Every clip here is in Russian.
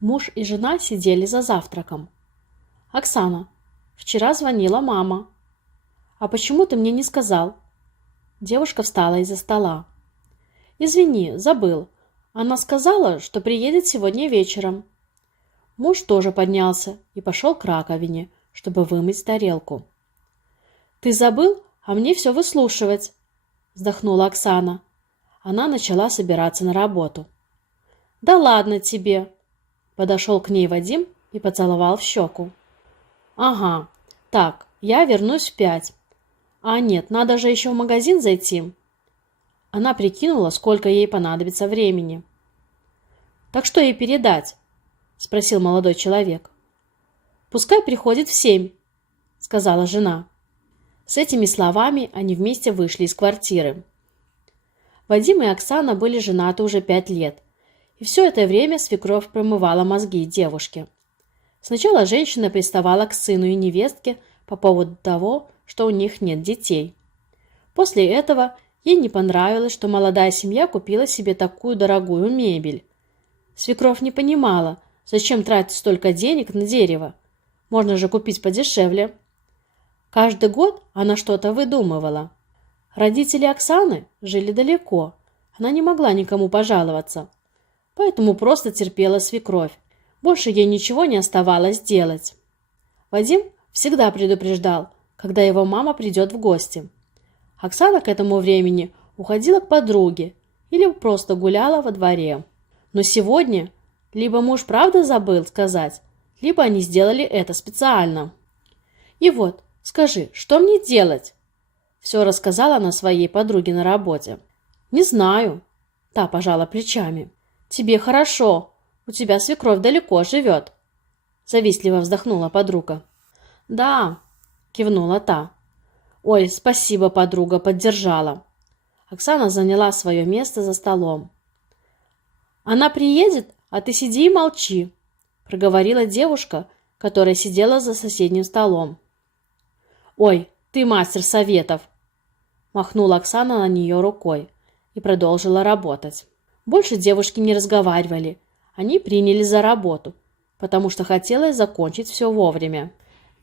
Муж и жена сидели за завтраком. «Оксана, вчера звонила мама. А почему ты мне не сказал?» Девушка встала из-за стола. «Извини, забыл. Она сказала, что приедет сегодня вечером». Муж тоже поднялся и пошел к раковине, чтобы вымыть тарелку. «Ты забыл, а мне все выслушивать», — вздохнула Оксана. Она начала собираться на работу. «Да ладно тебе», — подошел к ней Вадим и поцеловал в щеку. «Ага, так, я вернусь в 5. А нет, надо же еще в магазин зайти». Она прикинула, сколько ей понадобится времени. «Так что ей передать?» — спросил молодой человек. «Пускай приходит в 7», — сказала жена. С этими словами они вместе вышли из квартиры. Вадим и Оксана были женаты уже 5 лет, и все это время свекровь промывала мозги девушке. Сначала женщина приставала к сыну и невестке по поводу того, что у них нет детей. После этого ей не понравилось, что молодая семья купила себе такую дорогую мебель. Свекровь не понимала, зачем тратить столько денег на дерево. Можно же купить подешевле. Каждый год она что-то выдумывала. Родители Оксаны жили далеко. Она не могла никому пожаловаться. Поэтому просто терпела свекровь. Больше ей ничего не оставалось делать. Вадим всегда предупреждал, когда его мама придет в гости. Оксана к этому времени уходила к подруге или просто гуляла во дворе. Но сегодня либо муж правда забыл сказать, либо они сделали это специально. «И вот, скажи, что мне делать?» Все рассказала она своей подруге на работе. «Не знаю», — та пожала плечами. «Тебе хорошо, у тебя свекровь далеко живет», — завистливо вздохнула подруга. «Да», — кивнула та. «Ой, спасибо, подруга, поддержала». Оксана заняла свое место за столом. «Она приедет, а ты сиди и молчи», — проговорила девушка, которая сидела за соседним столом. «Ой, ты мастер советов», — махнула Оксана на нее рукой и продолжила работать. Больше девушки не разговаривали, они принялись за работу, потому что хотелось закончить все вовремя.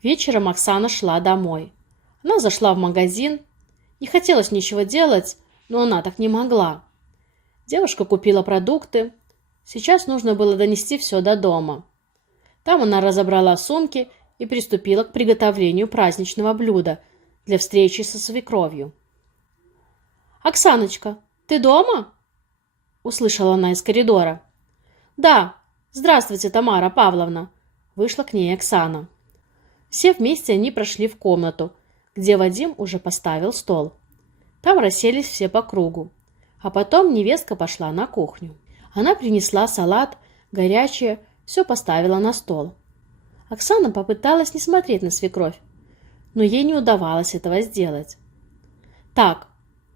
Вечером Оксана шла домой. Она зашла в магазин. Не хотелось ничего делать, но она так не могла. Девушка купила продукты. Сейчас нужно было донести все до дома. Там она разобрала сумки и приступила к приготовлению праздничного блюда для встречи со свекровью. «Оксаночка, ты дома?» — услышала она из коридора. «Да, здравствуйте, Тамара Павловна!» — вышла к ней Оксана. Все вместе они прошли в комнату, где Вадим уже поставил стол. Там расселись все по кругу, а потом невестка пошла на кухню. Она принесла салат, горячее, все поставила на стол. Оксана попыталась не смотреть на свекровь, но ей не удавалось этого сделать. «Так,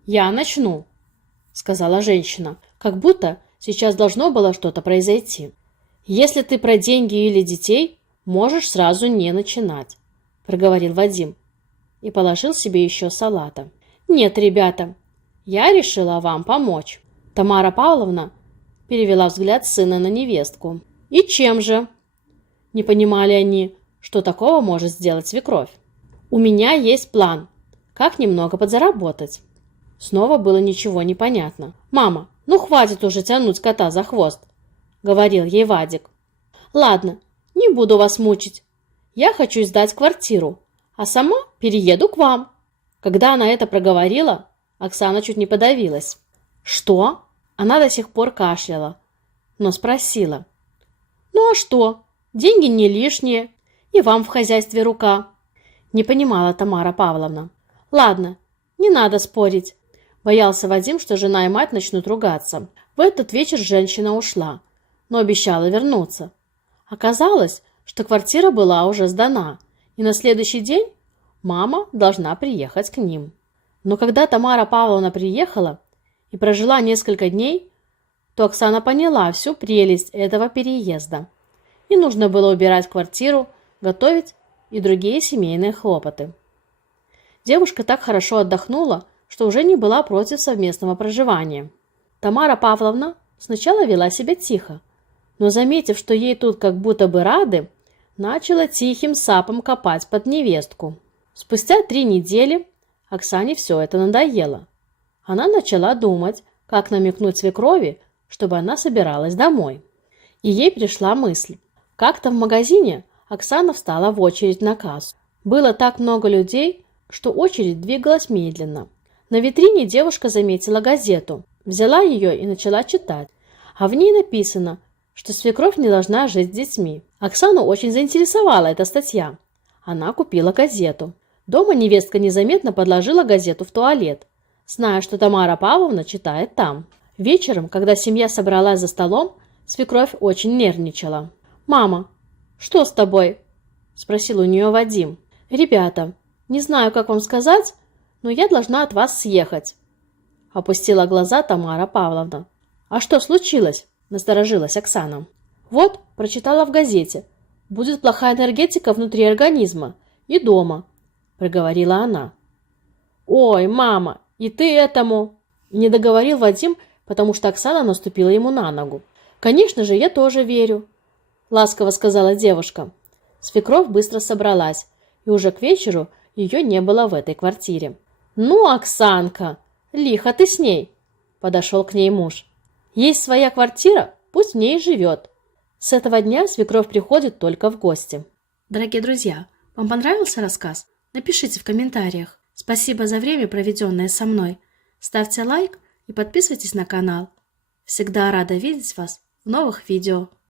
я начну», — сказала женщина, как будто сейчас должно было что-то произойти. «Если ты про деньги или детей, можешь сразу не начинать», — проговорил Вадим и положил себе еще салата. «Нет, ребята, я решила вам помочь». Тамара Павловна перевела взгляд сына на невестку. «И чем же?» Не понимали они, что такого может сделать свекровь. «У меня есть план, как немного подзаработать». Снова было ничего не понятно. «Мама, ну хватит уже тянуть кота за хвост», — говорил ей Вадик. «Ладно, не буду вас мучить. Я хочу сдать квартиру, а сама перееду к вам». Когда она это проговорила, Оксана чуть не подавилась. «Что?» Она до сих пор кашляла, но спросила. «Ну а что? Деньги не лишние, и вам в хозяйстве рука». Не понимала Тамара Павловна. «Ладно, не надо спорить». Боялся Вадим, что жена и мать начнут ругаться. В этот вечер женщина ушла, но обещала вернуться. Оказалось, что квартира была уже сдана, и на следующий день мама должна приехать к ним. Но когда Тамара Павловна приехала и прожила несколько дней, то Оксана поняла всю прелесть этого переезда. И нужно было убирать квартиру, готовить и другие семейные хлопоты. Девушка так хорошо отдохнула, что уже не была против совместного проживания. Тамара Павловна сначала вела себя тихо, но, заметив, что ей тут как будто бы рады, начала тихим сапом копать под невестку. Спустя 3 недели Оксане все это надоело. Она начала думать, как намекнуть свекрови, чтобы она собиралась домой. И ей пришла мысль. Как-то в магазине Оксана встала в очередь на кассу. Было так много людей, что очередь двигалась медленно. На витрине девушка заметила газету, взяла ее и начала читать. А в ней написано, что свекровь не должна жить с детьми. Оксану очень заинтересовала эта статья. Она купила газету. Дома невестка незаметно подложила газету в туалет, зная, что Тамара Павловна читает там. Вечером, когда семья собралась за столом, свекровь очень нервничала. «Мама, что с тобой?» – спросил у нее Вадим. «Ребята, не знаю, как вам сказать, но я должна от вас съехать», – опустила глаза Тамара Павловна. «А что случилось?» – насторожилась Оксана. «Вот, прочитала в газете. Будет плохая энергетика внутри организма и дома», – проговорила она. «Ой, мама, и ты этому...» – не договорил Вадим, потому что Оксана наступила ему на ногу. «Конечно же, я тоже верю», – ласково сказала девушка. Свекровь быстро собралась, и уже к вечеру ее не было в этой квартире. «Ну, Оксанка, лихо ты с ней!» – подошел к ней муж. «Есть своя квартира, пусть в ней и живет». С этого дня свекровь приходит только в гости. Дорогие друзья, вам понравился рассказ? Напишите в комментариях. Спасибо за время, проведенное со мной. Ставьте лайк и подписывайтесь на канал. Всегда рада видеть вас в новых видео.